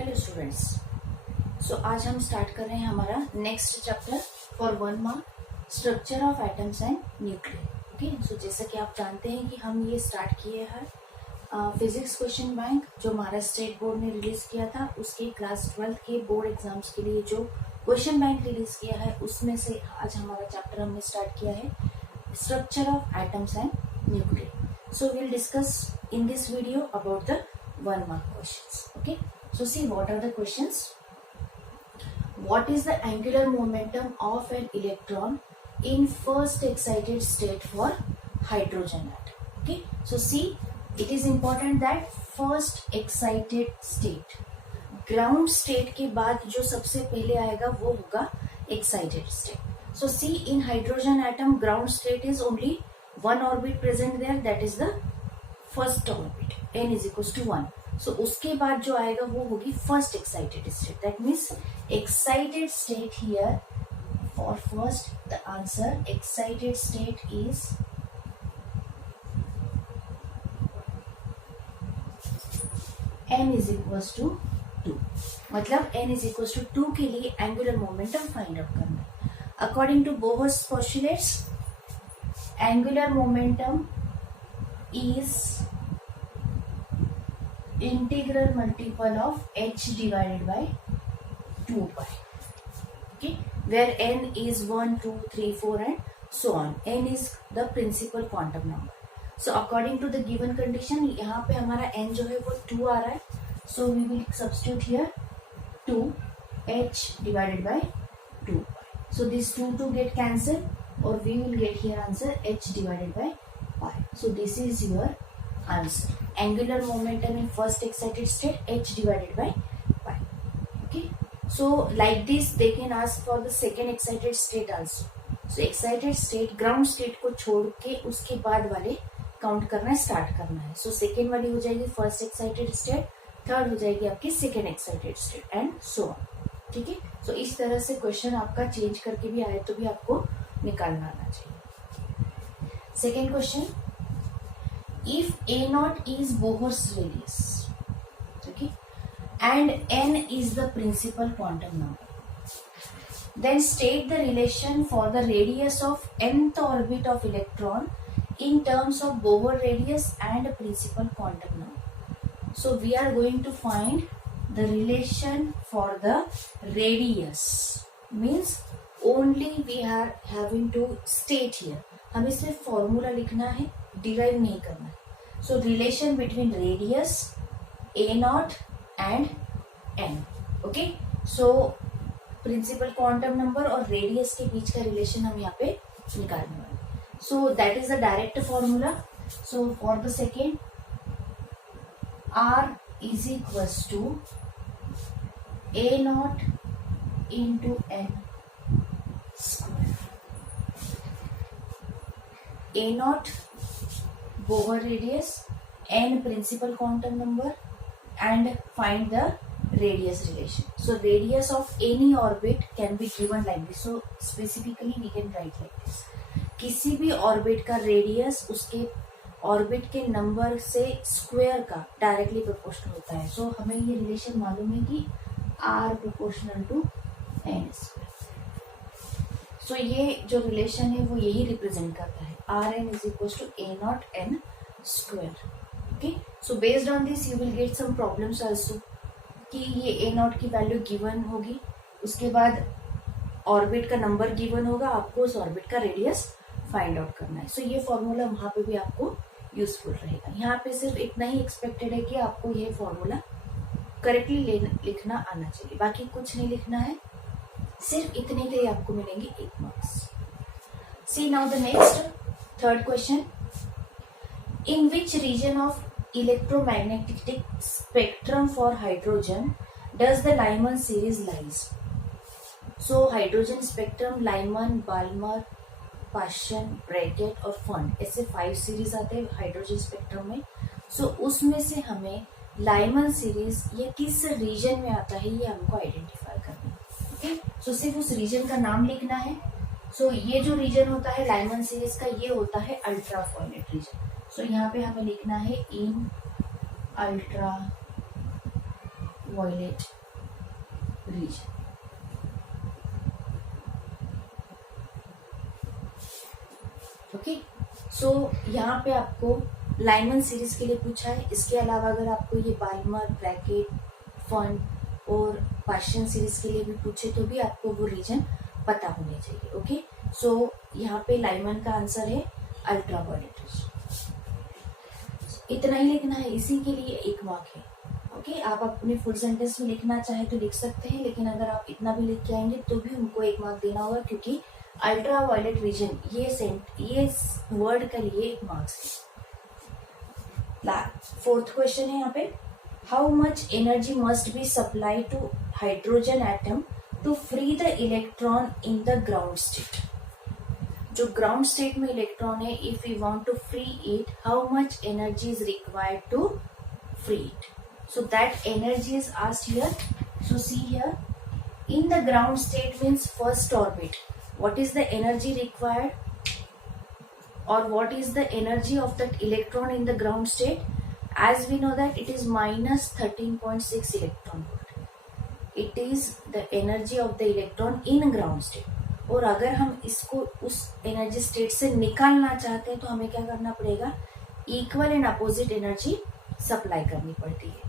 Hello students. सो आज हम start कर रहे हैं हमारा next chapter for 1 mark, structure of atoms and nucleus. Okay, so जैसा कि आप जानते हैं कि हम ये स्टार्ट किए हैं फिजिक्स क्वेश्चन बैंक जो महाराष्ट्र स्टेट बोर्ड ने रिलीज किया था, उसके क्लास 12 के बोर्ड एग्जाम्स के लिए जो क्वेश्चन बैंक रिलीज किया है उसमें से आज हमारा चैप्टर हमने स्टार्ट किया है structure of atoms and nucleus. So will discuss in this video about the 1 mark questions. Okay, so see what are the questions. What is the angular momentum of an electron in first excited state for hydrogen atom? Okay, so see, it is important that first excited state, ground state के बाद जो सबसे पहले आएगा वो होगा excited state. So see, in hydrogen atom ground state is only one orbit present there, that is the first orbit n is equal to 1. So उसके बाद जो आएगा वो होगी first excited state. That means excited state here for first the answer excited state is n is equal to 2. मतलब n is equal to 2 के लिए angular momentum find out करना है. According to Bohr's postulates angular momentum is integral multiple of h divided by 2 pi. Okay, where n is 1, 2, 3, 4 and so on. n is the principal quantum number. So according to the given condition यहाँ पे हमारा n जो है वो 2 आ रहा है. So we will substitute here 2 h divided by 2 pi. So this 2 get cancelled or we will get here answer h divided by pi. So this is your answer. Angular momentum in first excited state h divided by pi. Okay. So like this they can ask for the second excited state also. So excited state ground state को छोड़ के उसके बाद वाले count करना start करना है. So second वाली हो जाएगी फर्स्ट एक्साइटेड स्टेट, थर्ड हो जाएगी आपकी second excited state and so on. ठीक है. So इस तरह से क्वेश्चन आपका चेंज करके भी आए तो भी आपको निकालना आना चाहिए. Second question, if A0 is Bohr's radius, okay, and n is the principal quantum number, then state the relation for the radius of nth orbit of electron in terms of Bohr radius and principal quantum number. So we are going to find the relation for the radius, means only we are having to state here. हमें सिर्फ formula लिखना है, derive नहीं करना है. So relation between radius a naught and n. Okay, so principal quantum number और radius के बीच का रिलेशन हम यहाँ पे निकालने वाले. So that is the direct formula. So for the second r is equals to a naught into n square. A naught Bohr radius, n principal quantum number, and find the radius relation. So radius of any orbit can be given like this. So specifically we can write like this. किसी भी orbit का radius उसके orbit के number से square का directly proportional होता है. सो हमें ये रिलेशन मालूम है कि r proportional to n square. So ये जो रिलेशन है वो यही रिप्रेजेंट करता है. Rn is equals to A naught n square. Okay, so based on this you will get some problems also कि ये A naught की वैल्यू गिवन होगी, उसके बाद ऑर्बिट का नंबर गिवन होगा, आपको उस ऑर्बिट का रेडियस फाइंड आउट करना है. सो ये फॉर्मूला वहाँ पे भी आपको यूजफुल रहेगा. यहाँ पे सिर्फ इतना ही एक्सपेक्टेड है कि आपको ये फॉर्मूला करेक्टली लिखना आना चाहिए, बाकी कुछ नहीं लिखना है. सिर्फ इतने के लिए आपको मिलेंगे 8 marks. See now the next third question. In which region of electromagnetic spectrum for hydrogen does the Lyman series lies? So hydrogen spectrum Lyman, Balmer, Paschen, Breguet और Pfund, ऐसे 5 सीरीज आते हैं हाइड्रोजन स्पेक्ट्रम में. सो उसमें से हमें Lyman series ये किस रीजन में आता है ये हमको आइडेंटिफाई करना है. ओके, सो सिर्फ उस रीजन का नाम लिखना है. सो ये जो रीजन होता है लाइमन सीरीज का ये होता है अल्ट्रा वायलेट रीजन. सो यहाँ पे हमें लिखना है in ultra ultraviolet region. Okay, so यहाँ पे आपको लाइमन सीरीज के लिए पूछा है. इसके अलावा अगर आपको ये बाल्मर, ब्रैकेट, फन और पार्शियन सीरीज के लिए भी पूछे तो भी आपको वो रीजन पता होने चाहिए. ओके, सो यहाँ पे लाइमन का आंसर है अल्ट्रावायलेट रीजन. इतना ही लिखना है, इसी के लिए 1 मार्क है. ओके, आप अपने फुल सेंटेंस में लिखना चाहे तो लिख सकते हैं, लेकिन अगर आप इतना भी लिख के आएंगे तो भी उनको 1 मार्क देना होगा, क्योंकि अल्ट्रावायलेट रीजन ये वर्ड के लिए 1 मार्क्स है. 4th क्वेश्चन है यहाँ पे, how much energy must be supply to hydrogen atom to free the electron in the ground state. जो ग्राउंड स्टेट में इलेक्ट्रॉन है, if you want to free it, how much energy is required to free it. So that energy is asked here. So see here, in the ground state means first orbit, what is the energy required, or what is the energy of that electron in the ground state? As we know that it is minus 13.6 electron volt. It is the energy of the electron in ground state. और अगर हम इसको उस energy state से निकालना चाहते हैं तो हमें क्या करना पड़ेगा, equal and opposite energy supply करनी पड़ती है,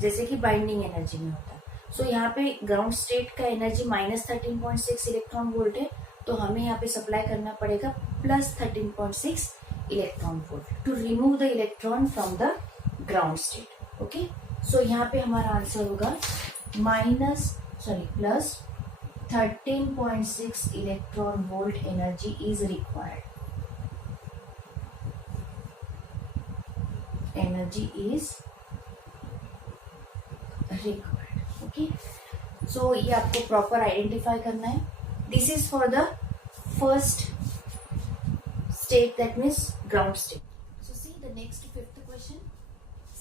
जैसे कि बाइंडिंग एनर्जी में होता है. सो यहाँ पे ग्राउंड स्टेट का एनर्जी माइनस 13.6 इलेक्ट्रॉन वोल्ट है, तो हमें यहाँ पे सप्लाई करना पड़ेगा plus 13.6 electron volt to remove the electron from the ground state. Okay, so यहाँ पे हमारा आंसर होगा plus 13.6 electron volt energy is required. Energy is required. Okay, so ये आपको प्रॉपर आइडेंटिफाई करना है. This is for the first state, that means ground state. So see the next 5th question,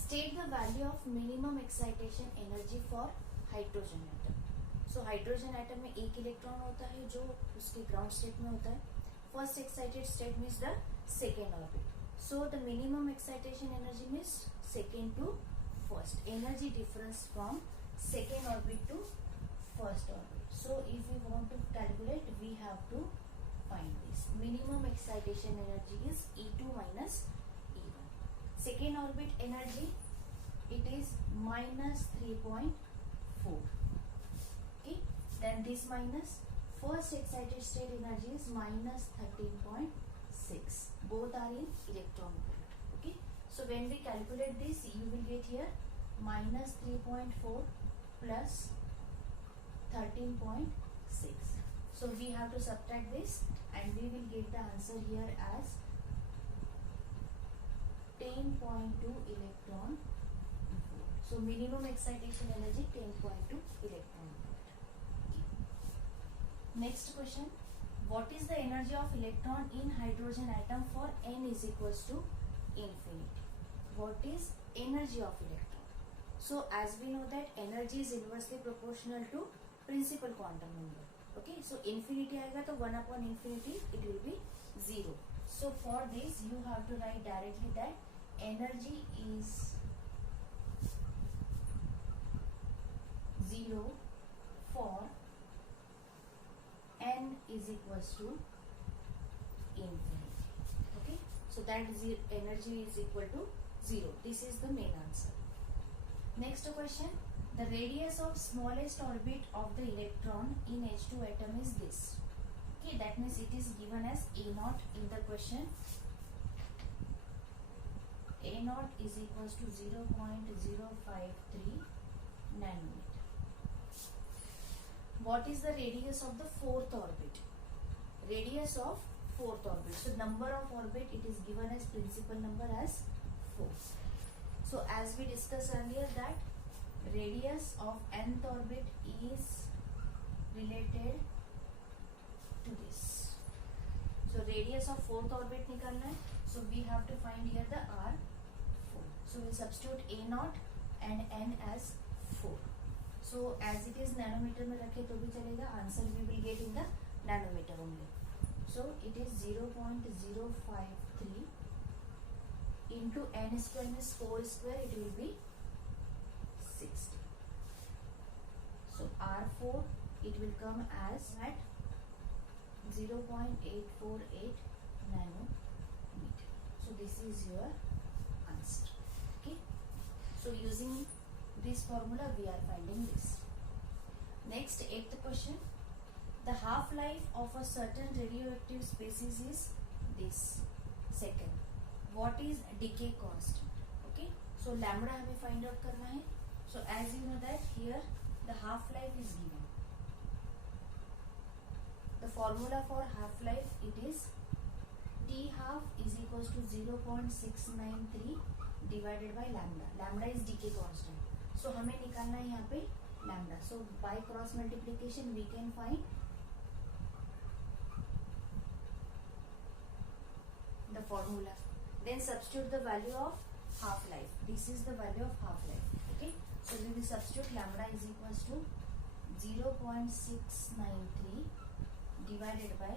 state the value of minimum excitation energy for hydrogen atom. So hydrogen atom में एक electron होता है जो उसके ground state में होता है. First excited state means the second orbit. So the minimum excitation energy means second to first, energy difference from second orbit to first orbit. So if we want to calculate, we have to find this. Minimum excitation energy is E2 minus E1. Second orbit energy, it is minus 3.4. Okay, then this minus first excited state energy is minus 13.6. Both are in electron volt. Okay, so when we calculate this, you will get here minus 3.4 plus 13.6. So we have to subtract this and we will get the answer here as 10.2 electron volt. So minimum excitation energy 10.2 electron volt. Next question, what is the energy of electron in hydrogen atom for n is equals to infinity? What is energy of electron? So as we know that energy is inversely proportional to principal quantum number. Okay, so infinity आएगा तो 1 upon infinity it will be 0. So for this you have to write directly that energy is 0 for n is equals to infinity. Okay, so that is energy is equal to 0. This is the main answer. Next question, the radius of smallest orbit of the electron in H2 atom is this. Okay, that means it is given as A0 in the question. A0 is equals to 0.053 nanometer. What is the radius of the 4th orbit? Radius of 4th orbit. So number of orbit, it is given as principal number as 4. So as we discussed earlier that radius of nth orbit is related to this. So radius of 4th orbit निकालना है. So we have to find here the R4. So we substitute A0 and n as 4. So as it is nanometer में रखे तो भी चलेगा. Answer we will get in the nanometer only. So it is 0.053 into n square means 4 square, it will be 60. therefore it will come as at 0.848 nanometer. So this is your answer. Okay. So using this formula we are finding this. Next, 8th question. The half-life of a certain radioactive species is this. Second, what is decay constant? Okay. So lambda हमें find out करना है. So as you know that here the half-life is given. The formula for half-life, it is T half is equals to 0.693 divided by lambda. Lambda is decay constant. So हमें निकालना है यहाँ पे lambda. So by cross multiplication we can find the formula. Then substitute the value of half-life. This is the value of half-life. Okay. So we will substitute lambda is equals to 0.693 divided by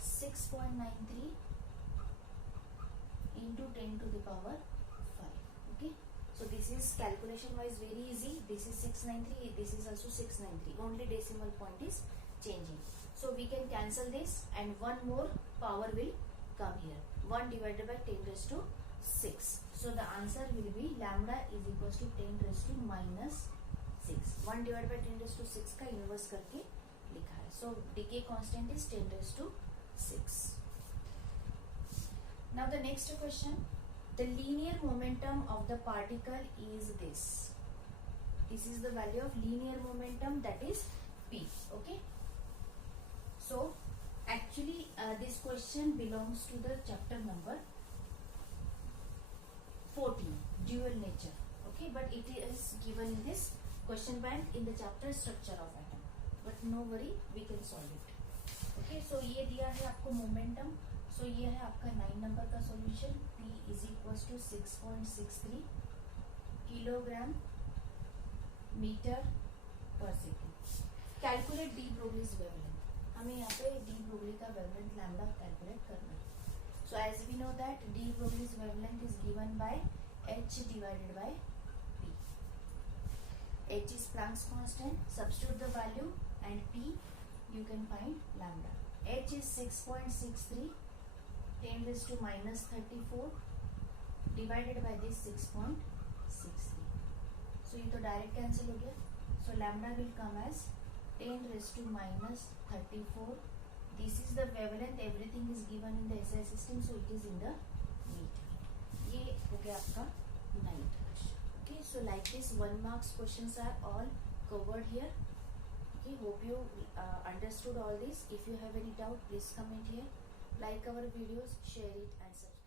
6.93 into 10 to the power 5. Okay. So this is calculation wise very easy. This is 693. This is also 693. Only decimal point is changing. So we can cancel this and one more power will come here. 1 divided by 10 raised to 6. So the answer will be lambda is equals to 10 raised to minus 6. 1 divided by 10 raised to 6 का inverse करके लिखा है. So decay constant is 10 raised to 6. Now the next question. The linear momentum of the particle is this. This is the value of linear momentum, that is P. Okay. So actually this question belongs to the chapter number 14, dual nature. Okay, but it is given in this question bank in the chapter structure of atom. But no worry, we can solve it. Okay, so ये दिया है आपको momentum. So ये है आपका 9 number का solution. P is equals to 6.63 kilogram metre per second. Calculate de Broglie's wavelength. हमें यहाँ पे de Broglie का wavelength lambda calculate करना है. So as we know that de Broglie's wavelength is given by h divided by p. H is Planck's constant. Substitute the value and p you can find lambda. H is 6.63 10 raised to minus 34 divided by this 6.63. So ये तो direct cancel हो गया. So lambda will come as 10 raised to minus 34. This is the wavelength. Everything is given in the SI system, so it is in the meter. ये हो गया आपका 9th question. Okay, so like this 1 marks questions are all covered here. Okay, hope you understood all this. If you have any doubt, please comment here. Like our videos, share it and subscribe.